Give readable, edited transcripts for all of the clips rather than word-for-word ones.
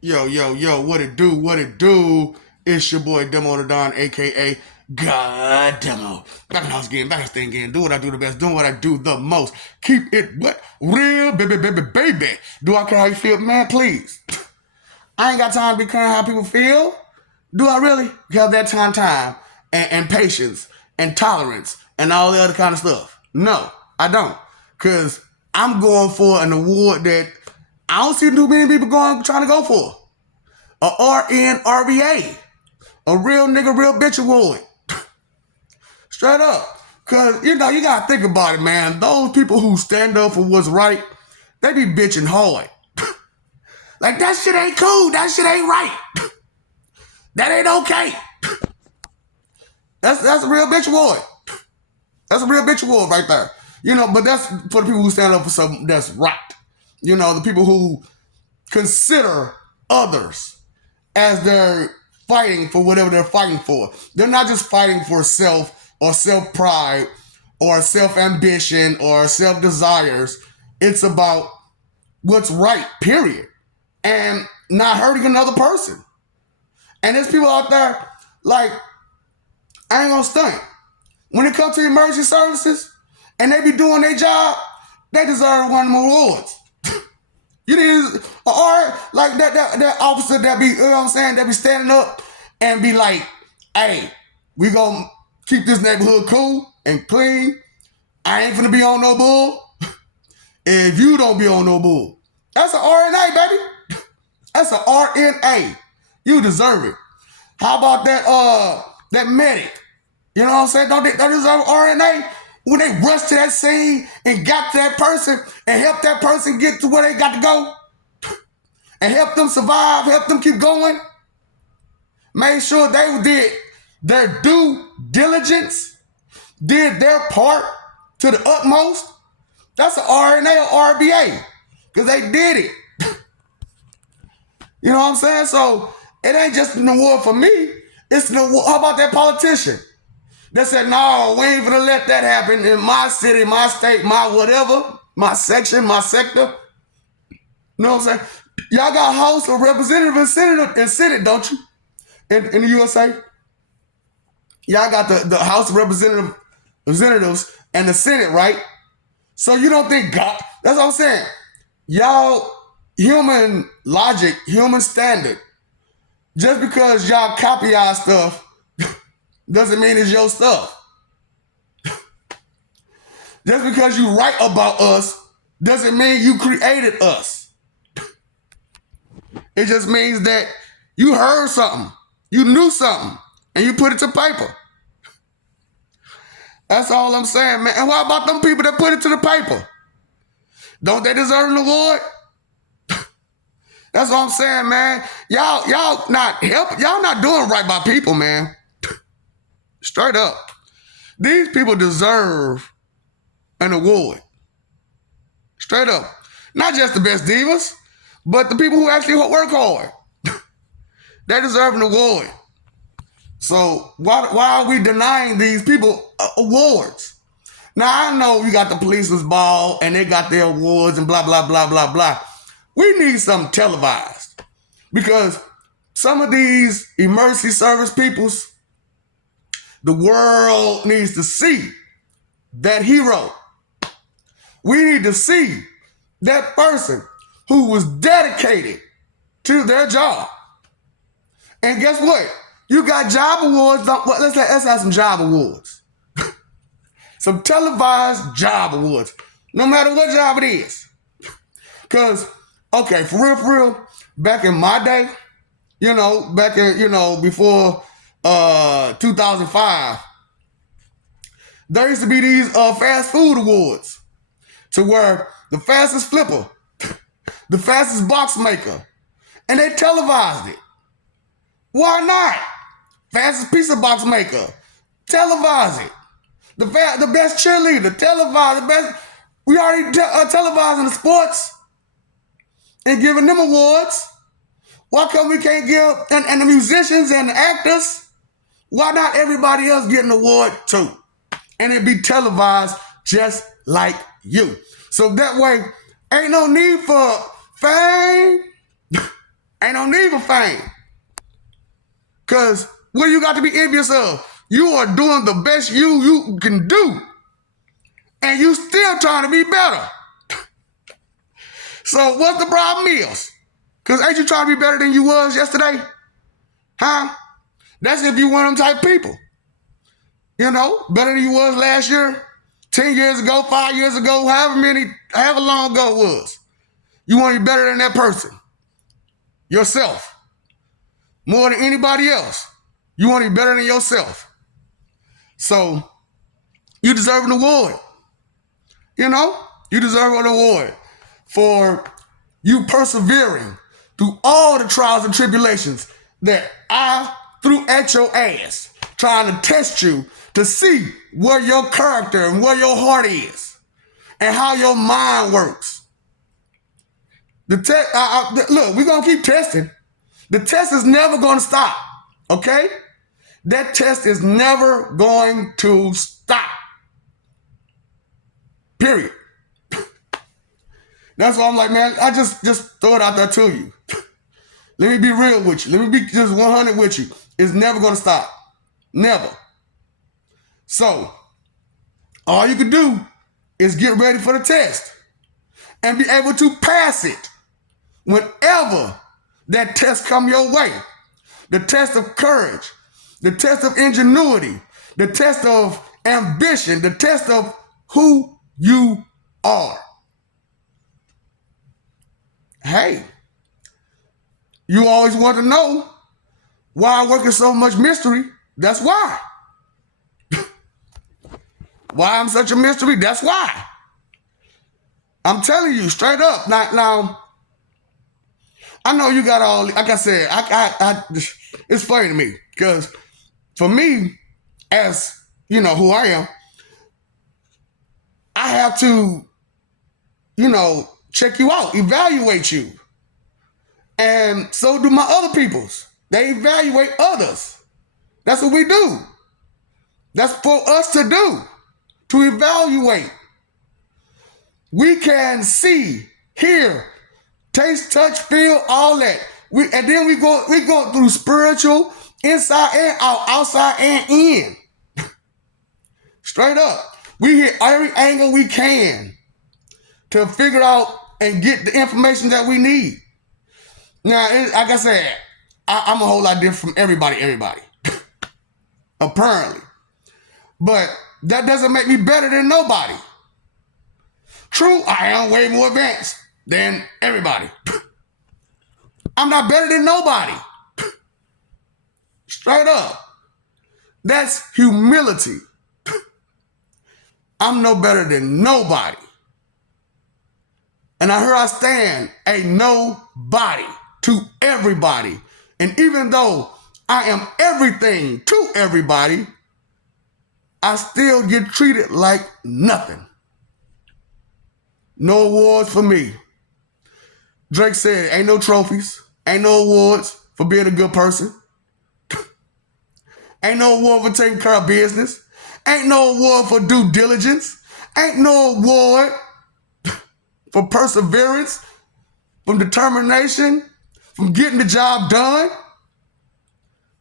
Yo, what it do? What it do? It's your boy Demo the Don, aka God Demo. Back in the house again, back in the thing again. Do what I do the best, doing what I do the most. Keep it what? Real, baby. Do I care how you feel? Man, please. I ain't got time to be caring how people feel. Do I really have that time and patience and tolerance and all the other kind of stuff? No, I don't. Because I'm going for an award that I don't see too many people trying to go for. A RNRBA. A real nigga, real bitch award. Straight up. Because, you got to think about it, man. Those people who stand up for what's right, they be bitching hard. Like, that shit ain't cool. That shit ain't right. That ain't okay. That's a real bitch award. That's a real bitch award right there. But that's for the people who stand up for something that's right. The people who consider others as they're fighting for whatever they're fighting for. They're not just fighting for self or self-pride or self-ambition or self-desires. It's about what's right, period. And not hurting another person. And there's people out there, like, I ain't gonna stunt. When it comes to emergency services and they be doing their job, they deserve one of them awards. You need or like that officer that be, you know what I'm saying, that be standing up and be like, hey, we gonna keep this neighborhood cool and clean. I ain't finna be on no bull. If you don't be on no bull. That's an RNA, baby. That's an RNA. You deserve it. How about that medic? You know what I'm saying? Don't they deserve RNA? When they rushed to that scene and got to that person and helped that person get to where they got to go and help them survive, help them keep going, made sure they did their due diligence, did their part to the utmost. That's an RNA or RBA because they did it. You know what I'm saying? So it ain't just an award for me. It's an award. How about that politician? They said, no, we ain't gonna let that happen in my city, my state, my whatever, my section, my sector. You know what I'm saying? Y'all got House of Representatives and Senate, don't you? In the USA? Y'all got the House of Representatives and the Senate, right? So you don't think God, that's what I'm saying. Y'all, human logic, human standard, just because y'all copy our stuff doesn't mean it's your stuff. Just because you write about us doesn't mean you created us. It just means that you heard something, you knew something, and you put it to paper. That's all I'm saying, man. And what about them people that put it to the paper? Don't they deserve an award? That's what I'm saying, man. Y'all not doing right by people, man. Straight up. These people deserve an award. Straight up. Not just the best divas, but the people who actually work hard. They deserve an award. So why are we denying these people awards? Now, I know you got the policeman's ball and they got their awards and blah, blah, blah, blah, blah. We need something televised because some of these emergency service peoples, the world needs to see that hero. We need to see that person who was dedicated to their job. And guess what? You got job awards. Let's have some job awards. Some televised job awards. No matter what job it is. Because, okay, for real, back in my day, before 2005, there used to be these fast food awards to where the fastest flipper, the fastest box maker, and they televised it. Why not? Fastest pizza box maker, televise it. The best cheerleader, televise the best. We already televising the sports and giving them awards. Why come we can't give, and the musicians and the actors, why not everybody else get an award too? And it be televised just like you. So that way, ain't no need for fame. Ain't no need for fame. Because what you got to be envious of? You are doing the best you can do. And you still trying to be better. So what's the problem is? Because ain't you trying to be better than you was yesterday? Huh? That's if you one of them type people. You know, better than you was last year, 10 years ago, 5 years ago, however long ago it was. You want to be better than that person. Yourself. More than anybody else. You want to be better than yourself. So, you deserve an award. You know? You deserve an award for you persevering through all the trials and tribulations that I threw at your ass, trying to test you to see where your character and where your heart is and how your mind works. Look, we're going to keep testing. The test is never going to stop, okay? That test is never going to stop. Period. That's why I'm like, man, I just throw it out there to you. Let me be real with you. Let me be just 100 with you. It's never going to stop. Never. So, all you can do is get ready for the test and be able to pass it whenever that test come your way. The test of courage, the test of ingenuity, the test of ambition, the test of who you are. Hey, you always want to know why I work in so much mystery. That's why. Why I'm such a mystery? That's why. I'm telling you straight up. Now, I know you got all, like I said, it's funny to me because for me, as you know who I am, I have to, check you out, evaluate you. And so do my other peoples. They evaluate others. That's what we do. That's for us to do, to evaluate. We can see, hear, taste, touch, feel, all that. And then we go through spiritual, inside and out, outside and in. Straight up. We hit every angle we can to figure out and get the information that we need. Now, like I said, I'm a whole lot different from everybody. Apparently. But that doesn't make me better than nobody. True, I am way more advanced than everybody. I'm not better than nobody. Straight up. That's humility. I'm no better than nobody. And here I stand, a nobody to everybody. And even though I am everything to everybody, I still get treated like nothing. No awards for me. Drake said, ain't no trophies, ain't no awards for being a good person. Ain't no award for taking care of business. Ain't no award for due diligence. Ain't no award for perseverance, from determination, from getting the job done.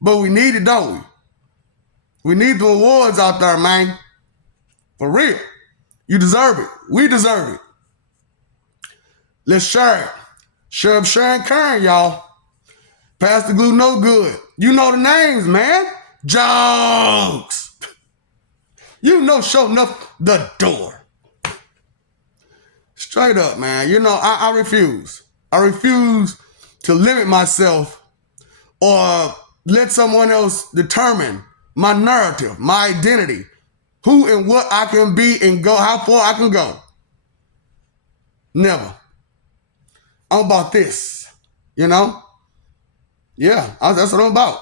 But we need it, don't we? We need the awards out there, man. For real. You deserve it. We deserve it. Let's share it. Share up, sharing, caring, y'all. Pass the glue, no good. You know the names, man. Jokes. You know, show enough the door. Straight up, man. I refuse. I refuse to limit myself or let someone else determine my narrative, my identity, who and what I can be and go, how far I can go. Never. I'm about this, Yeah, that's what I'm about.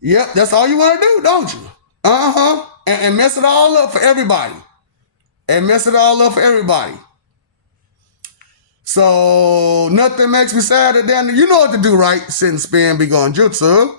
Yep, that's all you want to do, don't you? Uh-huh. And mess it all up for everybody. So nothing makes me sadder than you know what to do, right? Sit and spin, be going jutsu.